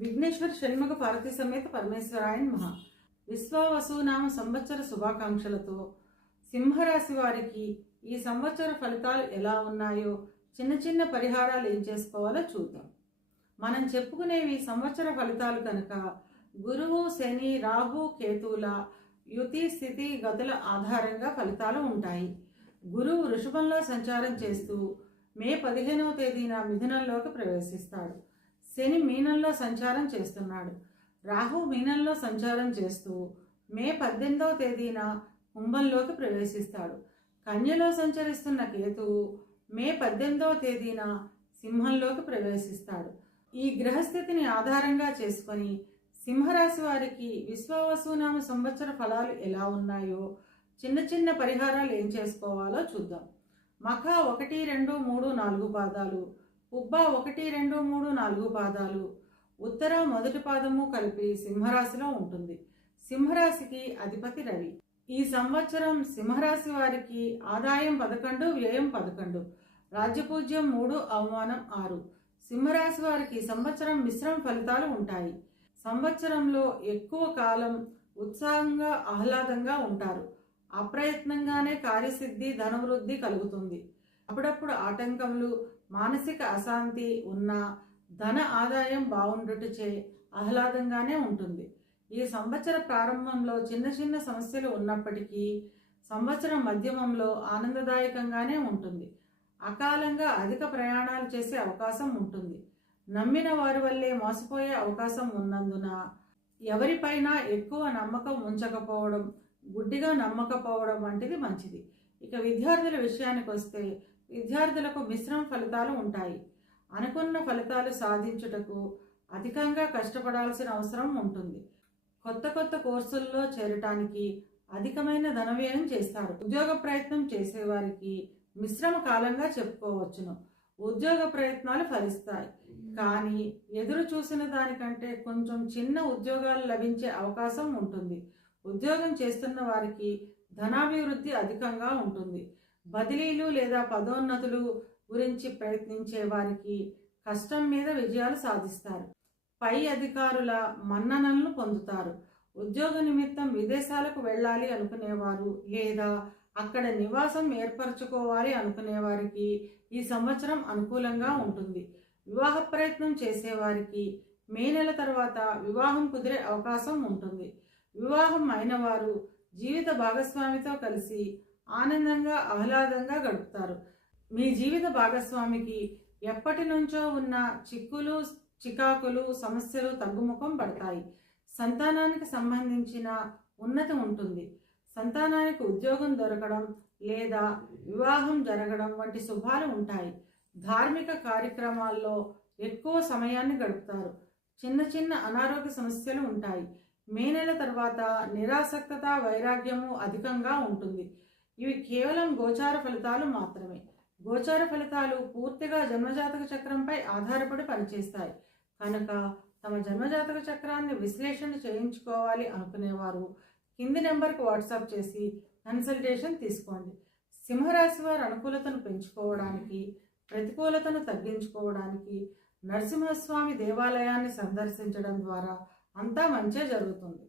విఘ్నేశ్వర షణ్ముఖ పార్వతీ సమేత పరమేశ్వరాయన్ మహా. విశ్వావసునామ సంవత్సర శుభాకాంక్షలతో సింహరాశి వారికి ఈ సంవత్సర ఫలితాలు ఎలా ఉన్నాయో, చిన్న చిన్న పరిహారాలు ఏం చేసుకోవాలో చూద్దాం. మనం చెప్పుకునేవి సంవత్సర ఫలితాలు కనుక గురువు, శని, రాహు, కేతువుల యుతి, స్థితి, గతుల ఆధారంగా ఫలితాలు ఉంటాయి. గురువు వృషభంలో సంచారం చేస్తూ మే 15వ తేదీన మిథునంలోకి ప్రవేశిస్తాడు. శని మీనంలో సంచారం చేస్తున్నాడు. రాహు మీనంలో సంచారం చేస్తూ మే 18వ తేదీన కుంభంలోకి ప్రవేశిస్తాడు. కన్యలో సంచరిస్తున్న కేతువు మే 18వ తేదీన సింహంలోకి ప్రవేశిస్తాడు. ఈ గ్రహస్థితిని ఆధారంగా చేసుకొని సింహరాశి వారికి విశ్వావసునామ సంవత్సర ఫలాలు ఎలా ఉన్నాయో, చిన్న చిన్న పరిహారాలు ఏం చేసుకోవాలో చూద్దాం. మఖ 1, 2, 3, 4 పాదాలు, ఉబ్బ 1, 2, 3, 4 పాదాలు, ఉత్తర మొదటి పాదము కలిపి సింహరాశిలో ఉంటుంది. సింహరాశికి అధిపతి రవి. ఈ సంవత్సరం సింహరాశి వారికి ఆదాయం 11, వ్యయం 11, రాజ్యపూజ్యం 3, అవమానం 6. సింహరాశి వారికి సంవత్సరం మిశ్రమ ఫలితాలు ఉంటాయి. సంవత్సరంలో ఎక్కువ కాలం ఉత్సాహంగా, ఆహ్లాదంగా ఉంటారు. అప్రయత్నంగానే కార్యసిద్ధి, ధనవృద్ధి కలుగుతుంది. అప్పుడప్పుడు ఆటంకములు, మానసిక అశాంతి ఉన్న ధన ఆదాయం బాగుండుటచే ఆహ్లాదంగానే ఉంటుంది. ఈ సంవత్సర ప్రారంభంలో చిన్న చిన్న సమస్యలు ఉన్నప్పటికీ సంవత్సరం మధ్యమంలో ఆనందదాయకంగానే ఉంటుంది. అకాలంగా అధిక ప్రయాణాలు చేసే అవకాశం ఉంటుంది. నమ్మిన వారి వల్లే మోసపోయే అవకాశం ఉన్నందున ఎవరిపైన ఎక్కువ నమ్మకం ఉంచకపోవడం, గుడ్డిగా నమ్మకపోవడం వంటిది మంచిది. ఇక విద్యార్థుల విషయానికి వస్తే విద్యార్థులకు మిశ్రమ ఫలితాలు ఉంటాయి. అనుకున్న ఫలితాలు సాధించుటకు అధికంగా కష్టపడాల్సిన అవసరం ఉంటుంది. కొత్త కొత్త కోర్సుల్లో చేరటానికి అధికమైన ధన వ్యయం చేస్తారు. ఉద్యోగ ప్రయత్నం చేసేవారికి మిశ్రమ కాలంగా చెప్పుకోవచ్చును. ఉద్యోగ ప్రయత్నాలు ఫలిస్తాయి, కానీ ఎదురు చూసిన దానికంటే కొంచెం చిన్న ఉద్యోగాలు లభించే అవకాశం ఉంటుంది. ఉద్యోగం చేస్తున్న వారికి ధనాభివృద్ధి అధికంగా ఉంటుంది. బదిలీలు లేదా పదోన్నతులు గురించి ప్రయత్నించే వారికి కష్టం మీద విజయాలు సాధిస్తారు. పై అధికారుల మన్ననలను పొందుతారు. ఉద్యోగ నిమిత్తం విదేశాలకు వెళ్ళాలి అనుకునేవారు లేదా అక్కడ నివాసం ఏర్పరచుకోవాలి అనుకునేవారికి ఈ సంవత్సరం అనుకూలంగా ఉంటుంది. వివాహ ప్రయత్నం చేసేవారికి మే నెల తర్వాత వివాహం కుదిరే అవకాశం ఉంటుంది. వివాహం అయిన వారు జీవిత భాగస్వామితో కలిసి ఆనందంగా, ఆహ్లాదంగా గడుపుతారు. మీ జీవిత భాగస్వామికి ఎప్పటి నుంచో ఉన్న చిక్కులు, చికాకులు, సమస్యలు తగ్గుముఖం పడతాయి. సంతానానికి సంబంధించిన ఉన్నతి ఉంటుంది. సంతానానికి ఉద్యోగం దొరకడం లేదా వివాహం జరగడం వంటి శుభాలు ఉంటాయి. ధార్మిక కార్యక్రమాల్లో ఎక్కువ సమయాన్ని గడుపుతారు. చిన్న చిన్న అనారోగ్య సమస్యలు ఉంటాయి. మే నెల తర్వాత నిరాసక్తత, వైరాగ్యము అధికంగా ఉంటుంది. ఇవి కేవలం గోచార ఫలితాలు మాత్రమే. గోచార ఫలితాలు పూర్తిగా జన్మజాతక చక్రంపై ఆధారపడి పనిచేస్తాయి కనుక తమ జన్మజాతక చక్రాన్ని విశ్లేషణ చేయించుకోవాలి అనుకునేవారు కింది నెంబర్కి వాట్సాప్ చేసి కన్సల్టేషన్ తీసుకోండి. సింహరాశి వారి అనుకూలతను పెంచుకోవడానికి, ప్రతికూలతను తగ్గించుకోవడానికి నరసింహస్వామి దేవాలయాన్ని సందర్శించడం ద్వారా అంతా మంచే జరుగుతుంది.